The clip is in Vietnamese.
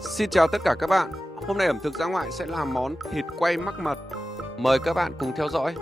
Xin chào tất cả các bạn. Hôm nay ẩm thực dã ngoại sẽ làm món thịt quay mắc mật. Mời các bạn cùng theo dõi.